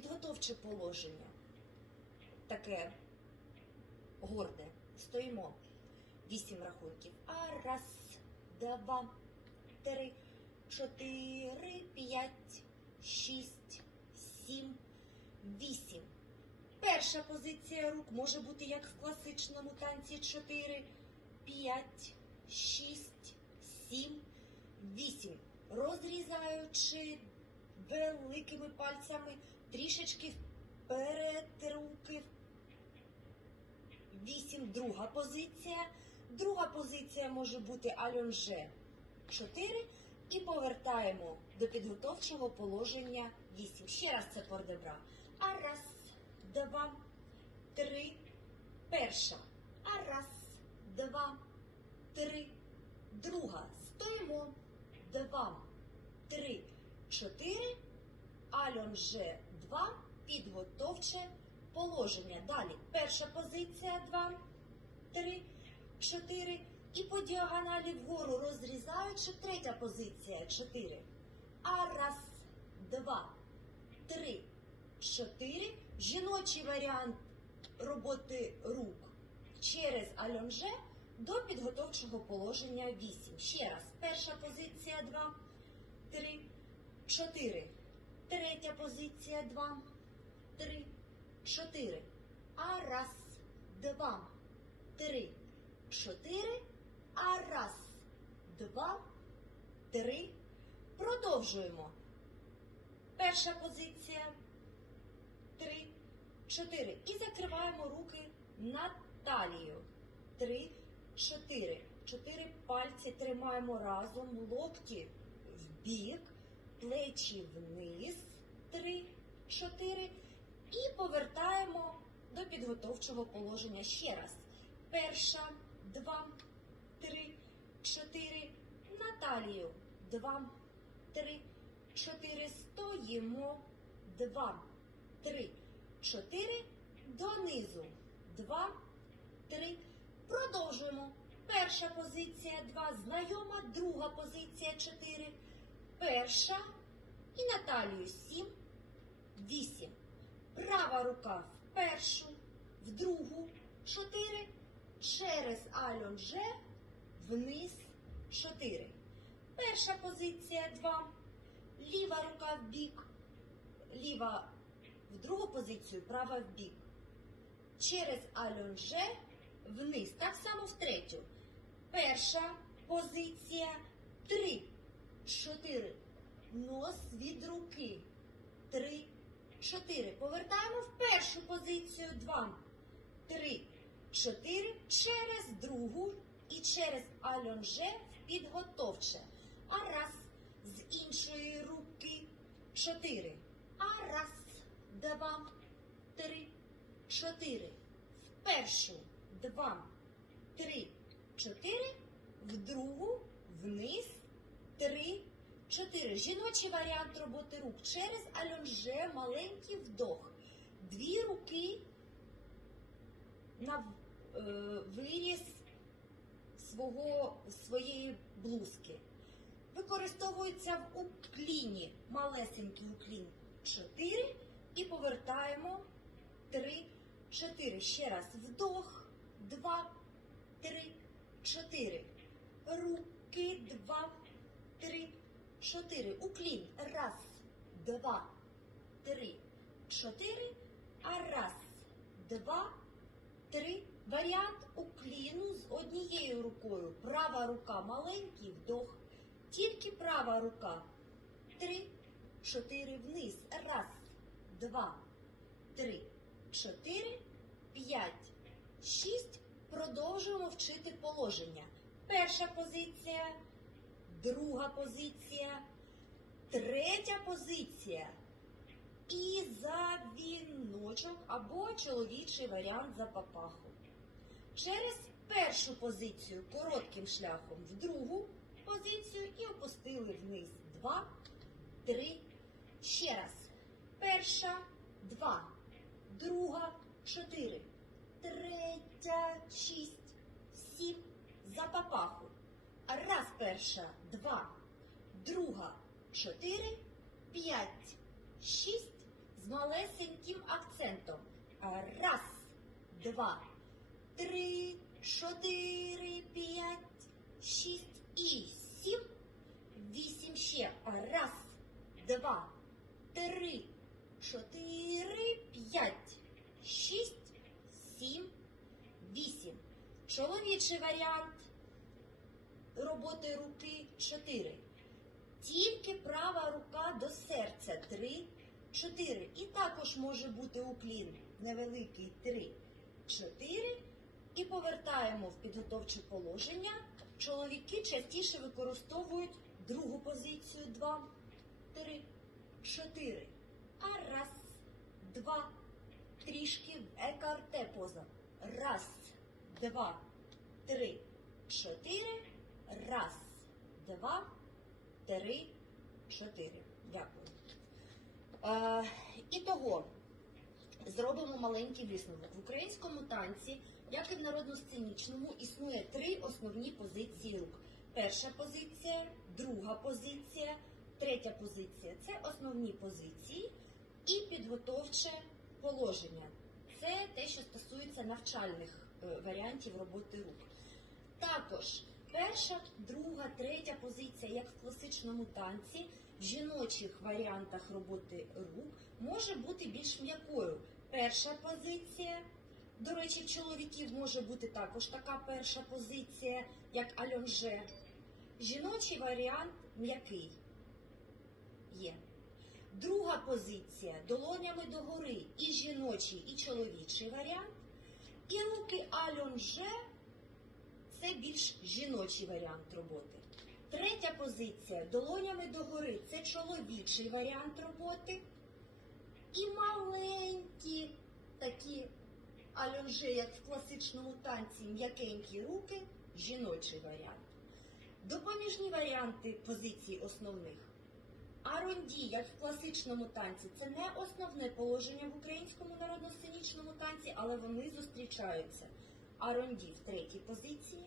підготовче положення. Таке горде. Стоїмо. Вісім рахунків. А раз, два, три, чотири, п'ять, шість, сім, вісім. Перша позиція рук може бути як в класичному танці 4, 5, 6, 7, 8. Розрізаючи великими пальцями трішечки вперед руки. 8. Друга позиція. Друга позиція може бути альонже 4. І повертаємо до підготовчого положення 8. Ще раз це пордебра. А раз, два, три. Перша. А раз, два, три. Друга. Стоїмо. Два, три, чотири. Альонже два. Підготовче положення. Далі. Перша позиція два, три, чотири. І по діагоналі вгору розрізаючи третя позиція 4. А раз, два, три, чотири. Жіночий варіант роботи рук через альонже до підготовчого положення 8. Ще раз. Перша позиція 2, 3, 4. Третя позиція 2, 3, 4. А раз, два, три, чотири. А раз, два, три. Продовжуємо. Перша позиція. Три, чотири. І закриваємо руки над талією. Три, чотири. Чотири пальці тримаємо разом, локті в бік, плечі вниз. Три, чотири. І повертаємо до підготовчого положення ще раз. Перша, два, три, чотири. На талію. Два, три, чотири. Стоїмо. Два, три, чотири. Донизу. Два, три. Продовжуємо. Перша позиція два. Знайома. Друга позиція чотири. Перша. І на талію сім. Вісім. Права рука в першу, в другу, чотири, через альонже, вниз, чотири. Перша позиція два. Ліва рука в бік, ліва в другу позицію, права в бік. Через альонже, вниз. Так само в третю. Перша позиція три, чотири. Нос від руки. Три, чотири. Повертаємо в першу позицію. Два, три, чотири. Через другу і через альонже підготовче. А раз з іншої руки. Чотири. А раз, два, три, чотири. В першу, два, три, чотири. В другу, вниз, три, чотири. Жіночий варіант роботи рук. Через альонже маленький вдох. Дві руки на е, виріз свого, своєї блузки. Використовується в укліні малесенький уклін 4 і повертаємо 3, 4. Ще раз вдох, 2, 3, 4. Руки 2, 3, 4. Уклін. Раз, два, три, чотири. А раз, два, три. Варіант укліну з однією рукою. Права рука маленький вдох. Тільки права рука. Три, чотири вниз. Раз, два, три, чотири, п'ять, шість. Продовжуємо вчити положення. Перша позиція, друга позиція, третя позиція. І за віночок або чоловічий варіант за папаху. Через першу позицію коротким шляхом в другу позицію і опустили вниз. Два, три. Ще раз. Перша, два, друга, чотири, третя, шість, сім. За папаху. Перша, два, друга, чотири, п'ять, шість. з малесеньким акцентом. Раз, два, три, чотири, п'ять, шість і сім. Вісім ще. Раз, два, три, чотири, п'ять, шість, сім, вісім. Чоловічий варіант роботи руки 4. Тільки права рука до серця 3, 4. І також може бути уклін невеликий 3, 4. І повертаємо в підготовче положення. Чоловіки частіше використовують другу позицію 2, 3, 4. А раз, два, трішки в екарте поза. Раз, два, три, чотири. Раз, два, три, чотири. Дякую. Е, і того зробимо маленький висновок. В українському танці, як і в народно-сценічному, існує три основні позиції рук. Перша позиція, друга позиція, третя позиція це основні позиції і підготовче положення. Це те, що стосується навчальних е, варіантів роботи рук. Також перша, друга, третя позиція, як в класичному танці, в жіночих варіантах роботи рук може бути більш м'якою. Перша позиція, до речі, в чоловіків може бути також така перша позиція, як альонже. Жіночий варіант м'який є. Друга позиція долонями догори і жіночий, і чоловічий варіант. І руки альонже це більш жіночий варіант роботи. Третя позиція долонями догори це чоловічий варіант роботи. І маленькі такі альонже, як в класичному танці, м'якенькі руки жіночий варіант. Допоміжні варіанти позицій основних. Аронді, як в класичному танці, це не основне положення в українському народно-сценічному танці, але вони зустрічаються. Аронді в третій позиції,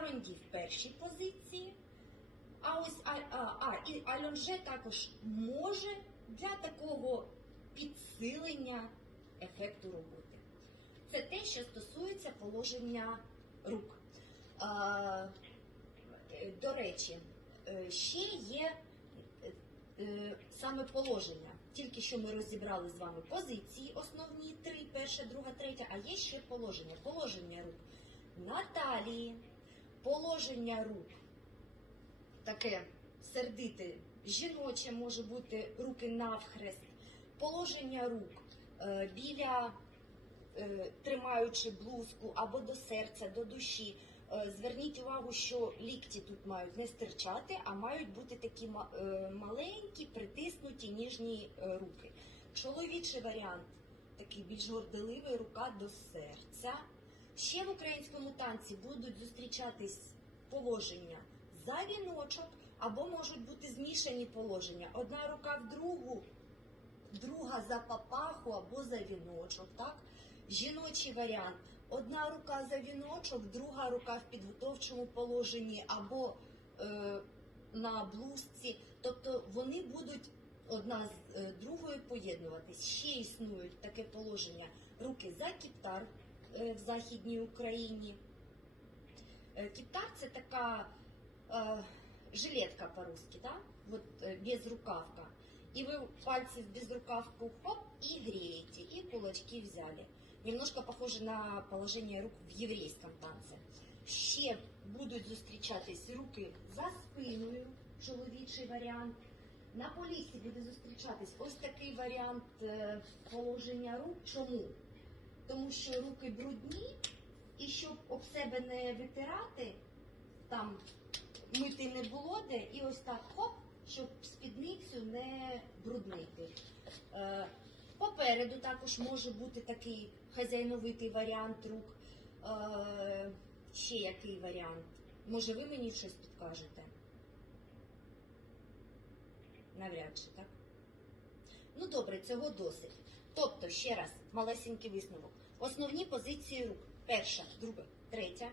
аронді в першій позиції. А ось а, а, а, і альонже також може для такого підсилення ефекту роботи. Це те, що стосується положення рук. А, до речі, е, ще є е, саме положення. Тільки що ми розібрали з вами позиції, основні три, перша, друга, третя, а є ще положення. Положення рук на талії, положення рук таке сердите, жіноче може бути руки навхрест, положення рук е, біля е, тримаючи блузку або до серця, до душі. Е, Зверніть увагу, що лікті тут мають не стирчати, а мають бути такі маленькі, притиснуті ніжні руки. Чоловічий варіант такий більш горделивий, рука до серця. Ще в українському танці будуть зустрічатись положення за віночок, або можуть бути змішані положення. Одна рука в другу, друга за папаху або за віночок. Так? Жіночий варіант. Одна рука за віночок, друга рука в підготовчому положенні або е, на блузці. Тобто вони будуть одна з е, другою поєднуватись. Ще існують таке положення руки за кіптар в Західній Україні. Е, Кіптар це така э, жилетка по-русски, да? Вот э, безрукавка. И вы пальцы в безрукавку хоп и греете, и кулачки взяли. Немножко похоже на положение рук в єврейському танці. Ще будуть зустрічатись руки за спиною, чоловічий варіант. На полісі буде зустрічатись ось такий варіант е, положення рук. Чому? Тому що руки брудні, і щоб об себе не витирати, там мити не було де, і ось так хоп, щоб спідницю не бруднити. Е, Попереду також може бути такий хазяйновитий варіант рук. Е, Ще який варіант? Може, ви мені щось підкажете? Навряд чи, так? Ну добре, цього досить. Тобто, ще раз, малесенький висновок. Основні позиції рук. Перша, друга, третя.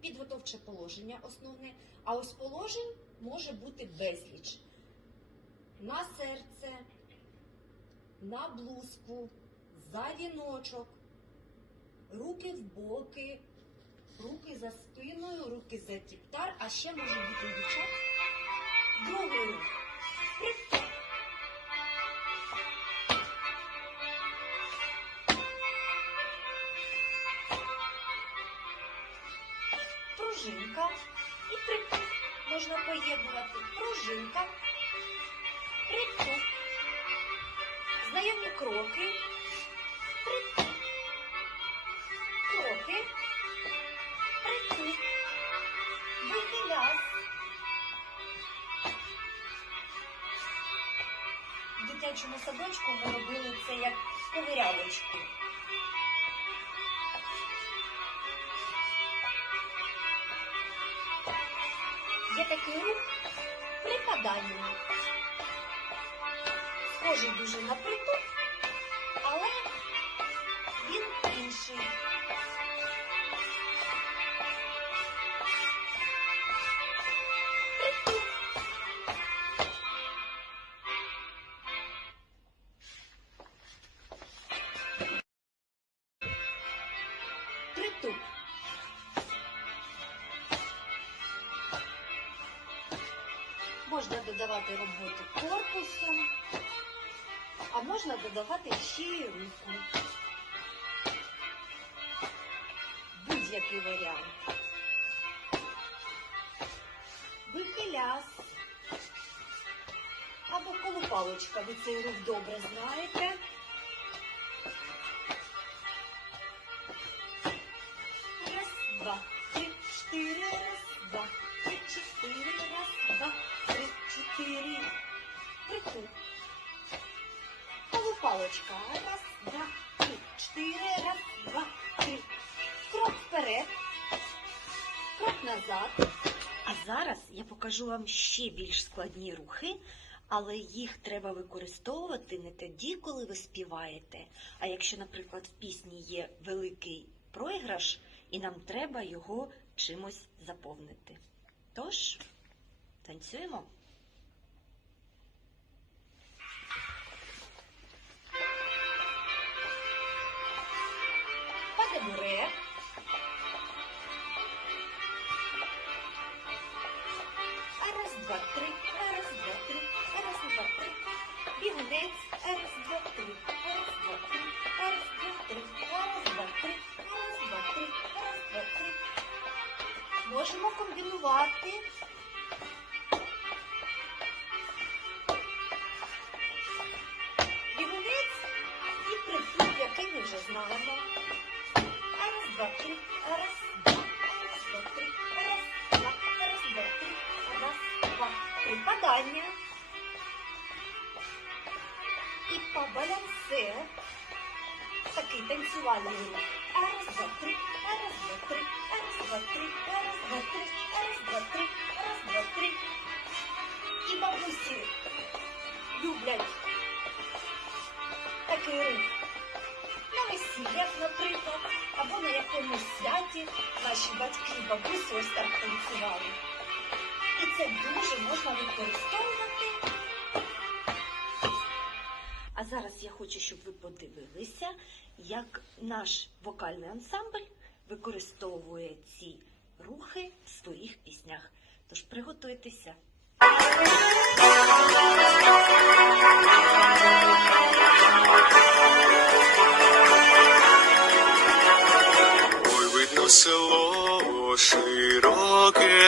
Підготовче положення основне. А ось положень може бути безліч. На серце, на блузку, за віночок, руки в боки, руки за спиною, руки за тіктар, а ще може бути дівчат другий Пружинка і притоп. Можна поєднувати пружинка, притоп. Знайомі кроки, притоп. Кроки, притоп. Вихиляс. В дитячому садочку ми робили це як ковирялочку. Такий рух припадання. Схожий дуже на притул, але він інший. Притул. Притуп. Додавати роботу корпусом, а можна додавати ще й руку. Будь-який варіант. Вихиляс. Або колупалочка, ви цей рух добре знаєте. Раз, два, три, четыре. Полупалочка. Раз, два, три, четыре. Раз, два, три. Крок вперед. Крок назад. А зараз я покажу вам ще більш складні рухи, але їх треба використовувати не тоді, коли ви співаєте. А якщо, наприклад, в пісні є великий проіграш, і нам треба його чимось заповнити. Тож, танцюємо. Падебуре. А раз, два, три, раз, два, три, раз, два, три. Бігунець, раз, два, три, раз, два, три, раз, два, три, раз, два, три, раз, два, три, раз, два, три. Можемо комбінувати. Два, три, раз, два, раз, два, три, раз, два, раз, два, три, раз, два, три. Падання. І по балансе. Такий танцювальний. Раз, два, три, раз, два, три, раз, два, три, раз, два, три, раз, два, три, раз, два, три. І бабусі люблять такий рух на весіллях, наприклад, або на якомусь святі наші батьки і бабусі ось так танцювали. І це дуже можна використовувати. А зараз я хочу, щоб ви подивилися, як наш вокальний ансамбль використовує ці рухи в своїх піснях. Тож приготуйтеся. Ой,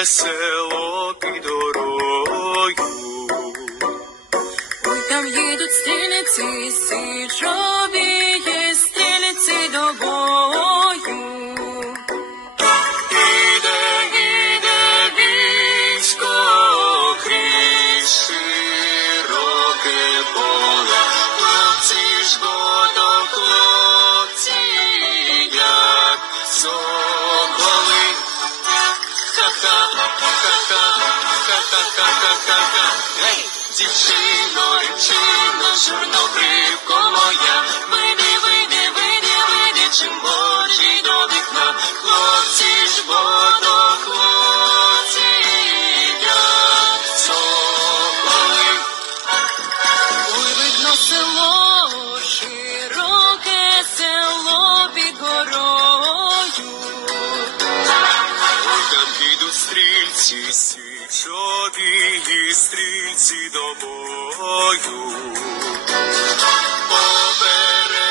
село під дорогою. Ой, там їдуть стрільниці, січові ка-ка-ка-ка, дівчино, речино, чорнобривко моя, ми не ви, не ви, не чим очі до вікна, хлопці ж бо до хлопці йдять соколи. Ой, видно село, широке село під стрільці, січові стрільці до бою. Оберег